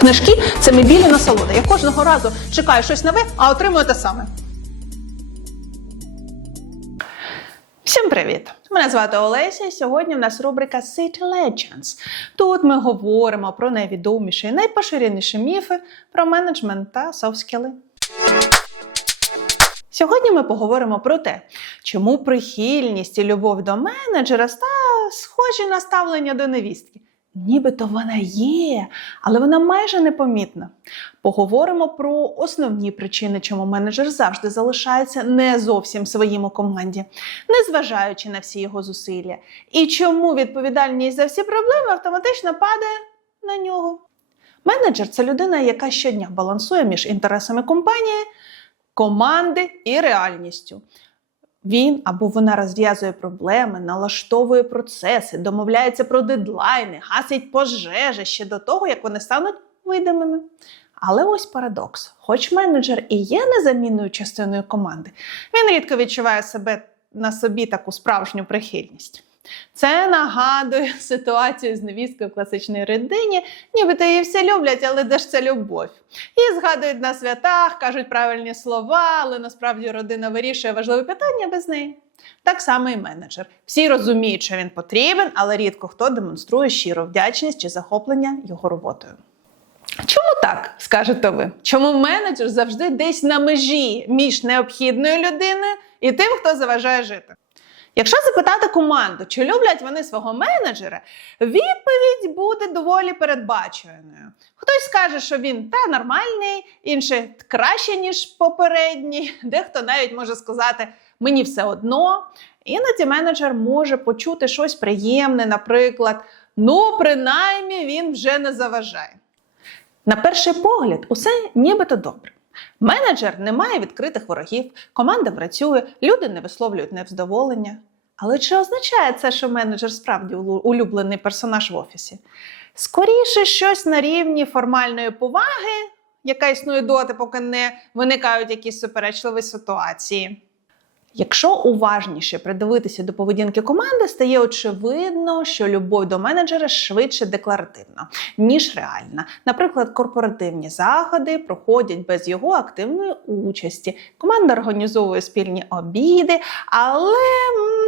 Книжки це мебільна насолода. Я кожного разу чекаю щось нове, а отримую те саме. Всім привіт! Мене звати Олеся. і Сьогодні в нас рубрика City Legends. Тут ми говоримо про найвідоміші і найпоширеніші міфи про менеджмент та софт-скіли. Сьогодні ми поговоримо про те, чому прихильність і любов до менеджера схожі на ставлення до невістки. Нібито вона є, але вона майже непомітна. Поговоримо про основні причини, чому менеджер завжди залишається не зовсім своїм у команді, незважаючи на всі його зусилля, і чому відповідальність за всі проблеми автоматично падає на нього. Менеджер це людина, яка щодня балансує між інтересами компанії, команди і реальністю. Він або вона розв'язує проблеми, налаштовує процеси, домовляється про дедлайни, гасить пожежі ще до того, як вони стануть видимими. Але ось парадокс: хоч менеджер і є незамінною частиною команди, він рідко відчуває себе на собі таку справжню прихильність. Це нагадує ситуацію з невісткою в класичній родині, нібито її всі люблять, але де ж це любов? І згадують на святах, кажуть правильні слова, але насправді родина вирішує важливі питання без неї. Так само і менеджер. Всі розуміють, що він потрібен, але рідко хто демонструє щиру вдячність чи захоплення його роботою. Чому так, скажете ви? Чому менеджер завжди десь на межі між необхідною людиною і тим, хто заважає жити? Якщо запитати команду, чи люблять вони свого менеджера, відповідь буде доволі передбаченою. Хтось скаже, що він та нормальний, інший краще, ніж попередній. Дехто навіть може сказати мені все одно. Іноді менеджер може почути щось приємне, наприклад, ну, принаймні він вже не заважає. На перший погляд, усе нібито добре. Менеджер не має відкритих ворогів, команда працює, люди не висловлюють невдоволення. Але чи означає це, що менеджер справді улюблений персонаж в офісі? Скоріше щось на рівні формальної поваги, яка існує доти, поки не виникають якісь суперечливі ситуації. Якщо уважніше придивитися до поведінки команди, стає очевидно, що любов до менеджера швидше декларативна, ніж реальна. Наприклад, корпоративні заходи проходять без його активної участі. Команда організовує спільні обіди, але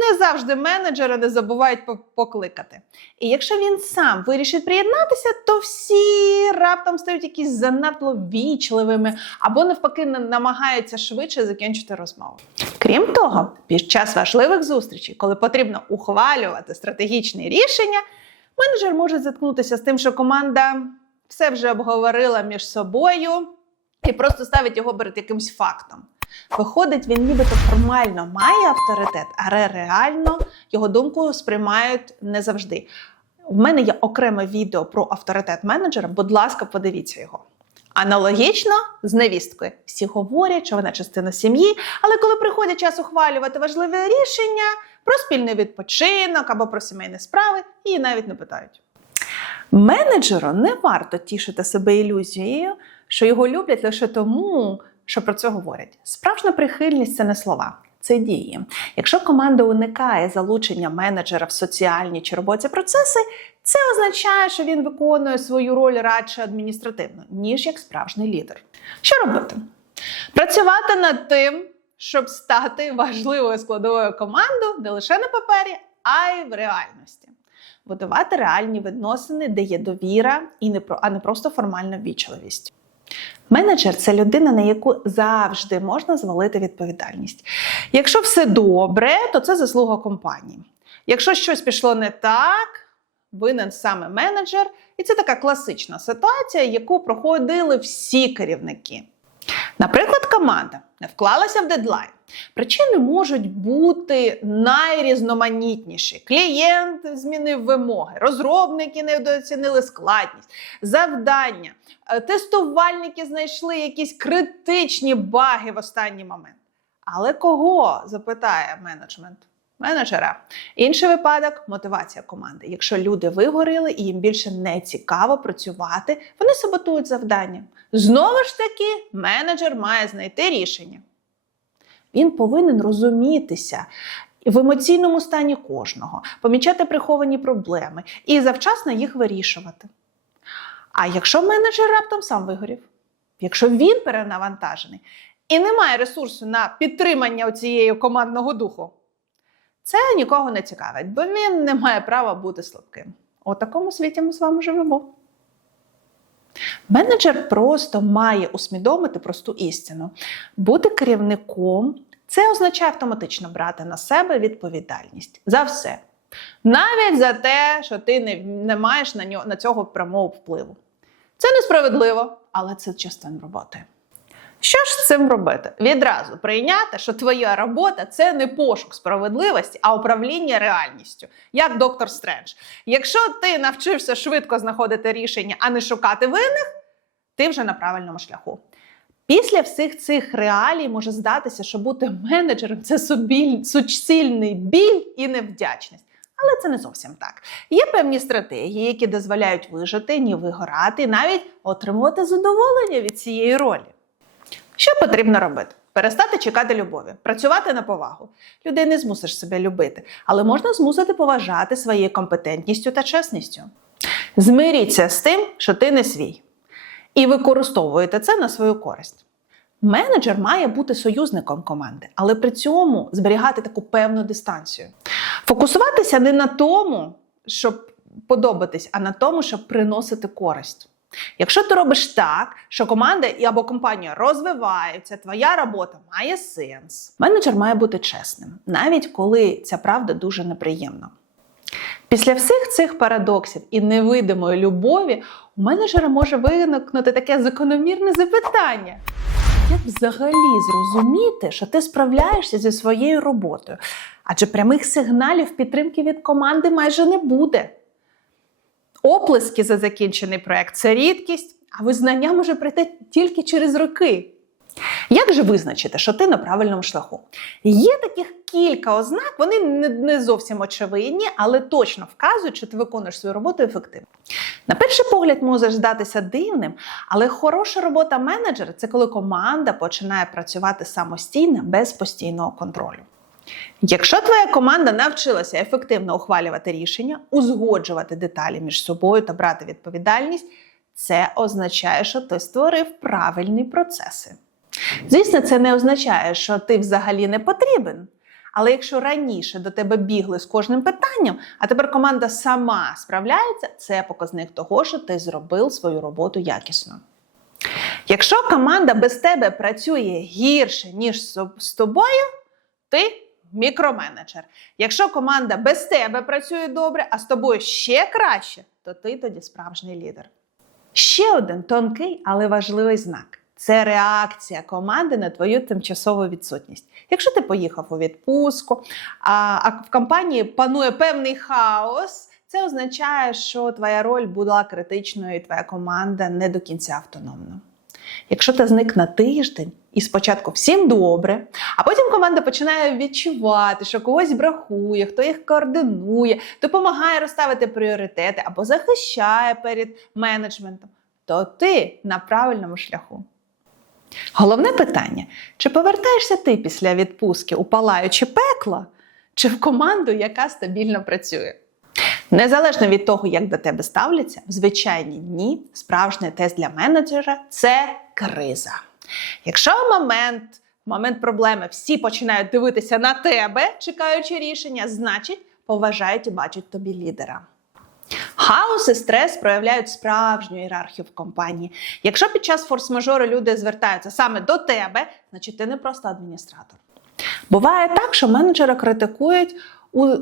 не завжди менеджери не забувають покликати. І якщо він сам вирішить приєднатися, то всі раптом стають якісь занадто вічливими або навпаки на- намагаються швидше закінчити розмову. Крім того, під час важливих зустрічей, коли потрібно ухвалювати стратегічні рішення, менеджер може зіткнутися з тим, що команда все вже обговорила між собою і просто ставить його перед якимсь фактом. Виходить, він нібито формально має авторитет, але реально його думку сприймають не завжди. У мене є окреме відео про авторитет менеджера. Будь ласка, подивіться його. Аналогічно з невісткою. Всі говорять, що вона частина сім'ї, але коли приходить час ухвалювати важливе рішення про спільний відпочинок або про сімейні справи, її навіть не питають. Менеджеру не варто тішити себе ілюзією, що його люблять лише тому, що про це говорять. Справжня прихильність це не слова. Це дії. Якщо команда уникає залучення менеджера в соціальні чи робочі процеси, це означає, що він виконує свою роль радше адміністративно, ніж як справжній лідер. Що робити? Працювати над тим, щоб стати важливою складовою команди не лише на папері, а й в реальності. будувати реальні відносини, де є довіра, і не про, а не просто формальна ввічливість. Менеджер це людина, на яку завжди можна звалити відповідальність. Якщо все добре, то це заслуга компанії. Якщо щось пішло не так, винен саме менеджер, і це така класична ситуація, яку проходили всі керівники. Наприклад, команда не вклалася в дедлайн. Причини можуть бути найрізноманітніші. Клієнт змінив вимоги, розробники недооцінили складність, завдання, е, тестувальники знайшли якісь критичні баги в останній момент. Але кого запитає менеджмент? Менеджера. Інший випадок мотивація команди. Якщо люди вигоріли і їм більше не цікаво працювати, вони саботують завдання. Знову ж таки, менеджер має знайти рішення. Він повинен розумітися в емоційному стані кожного, помічати приховані проблеми і завчасно їх вирішувати. А якщо менеджер раптом сам вигорів, якщо він перенавантажений і не має ресурсу на підтримання цієї командного духу, це нікого не цікавить, бо він не має права бути слабким. У такому світі ми з вами живемо. Менеджер просто має усвідомити просту істину. Бути керівником це означає автоматично брати на себе відповідальність за все. Навіть за те, що ти не, не маєш на, нього, на цього прямого впливу. Це несправедливо, але це частина роботи. Що ж з цим робити? Відразу прийняти, що твоя робота це не пошук справедливості, а управління реальністю, як доктор Стрендж. Якщо ти навчився швидко знаходити рішення, а не шукати винних, ти вже на правильному шляху. Після всіх цих реалій може здатися, що бути менеджером це суцільний біль і невдячність. Але це не зовсім так. Є певні стратегії, які дозволяють вижити, ні вигорати, навіть отримувати задоволення від цієї ролі. Що потрібно робити? Перестати чекати любові, працювати на повагу. Людей не змусиш себе любити, але можна змусити поважати своєю компетентністю та чесністю. Змиріться з тим, що ти не свій, і використовуєте це на свою користь. Менеджер має бути союзником команди, але при цьому зберігати таку певну дистанцію. Фокусуватися не на тому, щоб подобатись, а на тому, щоб приносити користь. Якщо ти робиш так, що команда або компанія розвиваються, твоя робота має сенс. Менеджер має бути чесним, навіть коли ця правда дуже неприємна. Після всіх цих парадоксів і невидимої любові у менеджера може виникнути таке закономірне запитання. Як взагалі зрозуміти, що ти справляєшся зі своєю роботою? Адже прямих сигналів підтримки від команди майже не буде. Оплески за закінчений проект це рідкість, а визнання може прийти тільки через роки. Як же визначити, що ти на правильному шляху? Є таких кілька ознак, вони не, зовсім очевидні, але точно вказують, що ти виконуєш свою роботу ефективно. На перший погляд може здатися дивним, але хороша робота менеджера це коли команда починає працювати самостійно без постійного контролю. Якщо твоя команда навчилася ефективно ухвалювати рішення, узгоджувати деталі між собою та брати відповідальність, це означає, що ти створив правильні процеси. Звісно, це не означає, що ти взагалі не потрібен. Але якщо раніше до тебе бігли з кожним питанням, а тепер команда сама справляється, це показник того, що ти зробив свою роботу якісно. Якщо команда без тебе працює гірше, ніж з тобою, ти мікроменеджер. Якщо команда без тебе працює добре, а з тобою ще краще, то ти тоді справжній лідер. Ще один тонкий, але важливий знак це реакція команди на твою тимчасову відсутність. Якщо ти поїхав у відпустку, а, в компанії панує певний хаос, це означає, що твоя роль була критичною і твоя команда не до кінця автономна. Якщо ти зник на тиждень і спочатку всім добре, а потім команда починає відчувати, що когось бракує, хто їх координує, допомагає розставити пріоритети або захищає перед менеджментом, то ти на правильному шляху. Головне питання: чи повертаєшся ти після відпустки у палаюче пекло, чи в команду, яка стабільно працює? Незалежно від того, як до тебе ставляться, в звичайні дні справжній тест для менеджера це криза. Якщо момент, момент проблеми всі починають дивитися на тебе, чекаючи рішення, значить поважають і бачать тобі лідера. Хаос і стрес проявляють справжню ієрархію в компанії. Якщо під час форс-мажору люди звертаються саме до тебе, значить ти не просто адміністратор. Буває так, що менеджера критикують у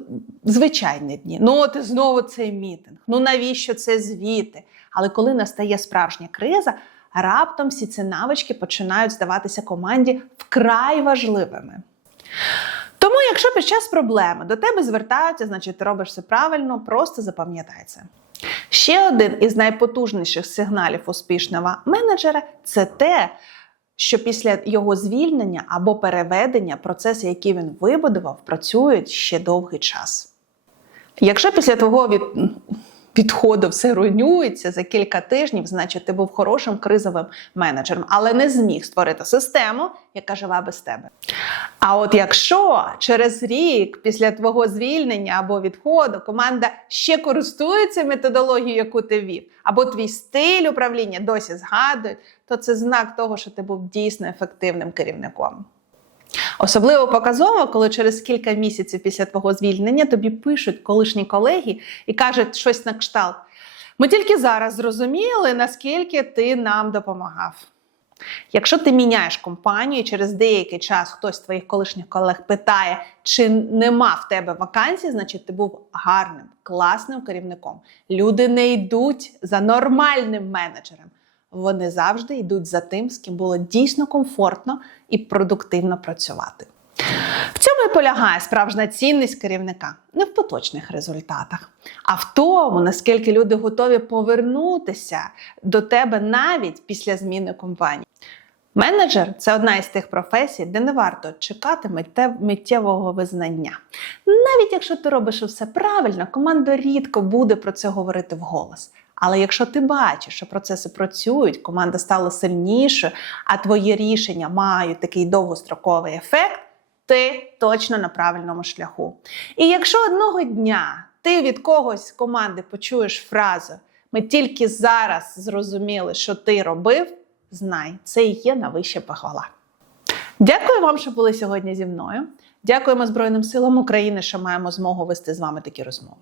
звичайні дні. Ну, от і знову цей мітинг. Ну навіщо це звіти? Але коли настає справжня криза, раптом всі ці навички починають здаватися команді вкрай важливими. Тому, якщо під час проблеми до тебе звертаються, значить ти робиш все правильно, просто запам'ятай це. Ще один із найпотужніших сигналів успішного менеджера це те, що після його звільнення або переведення процеси, які він вибудував, працюють ще довгий час. Якщо після твого від... підходу все руйнується за кілька тижнів, значить ти був хорошим кризовим менеджером, але не зміг створити систему, яка жива без тебе. А от якщо через рік після твого звільнення або відходу команда ще користується методологією, яку ти вів, або твій стиль управління досі згадують, то це знак того, що ти був дійсно ефективним керівником. Особливо показово, коли через кілька місяців після твого звільнення тобі пишуть колишні колеги і кажуть щось на кшталт. Ми тільки зараз зрозуміли, наскільки ти нам допомагав. Якщо ти міняєш компанію, і через деякий час хтось з твоїх колишніх колег питає, чи нема в тебе вакансій, значить ти був гарним, класним керівником. Люди не йдуть за нормальним менеджером. Вони завжди йдуть за тим, з ким було дійсно комфортно і продуктивно працювати. В цьому і полягає справжня цінність керівника не в поточних результатах, а в тому, наскільки люди готові повернутися до тебе навіть після зміни компанії. Менеджер це одна із тих професій, де не варто чекати миттєвого визнання. Навіть якщо ти робиш все правильно, команда рідко буде про це говорити вголос. Але якщо ти бачиш, що процеси працюють, команда стала сильнішою, а твої рішення мають такий довгостроковий ефект, ти точно на правильному шляху. І якщо одного дня ти від когось з команди почуєш фразу Ми тільки зараз зрозуміли, що ти робив, знай, це і є найвища похвала. Дякую вам, що були сьогодні зі мною. Дякуємо Збройним силам України, що маємо змогу вести з вами такі розмови.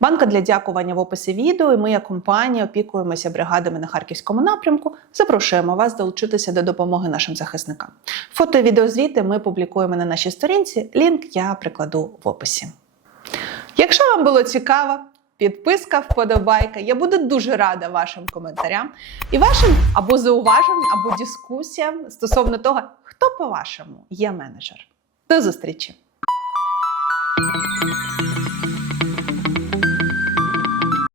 Банка для дякування в описі відео, і ми, як компанія, опікуємося бригадами на харківському напрямку. Запрошуємо вас долучитися до допомоги нашим захисникам. Фото і відеозвіти ми публікуємо на нашій сторінці. Лінк я прикладу в описі. Якщо вам було цікаво, підписка, вподобайка. Я буду дуже рада вашим коментарям і вашим або зауваженням, або дискусіям стосовно того, хто, по-вашому, є менеджер. До зустрічі!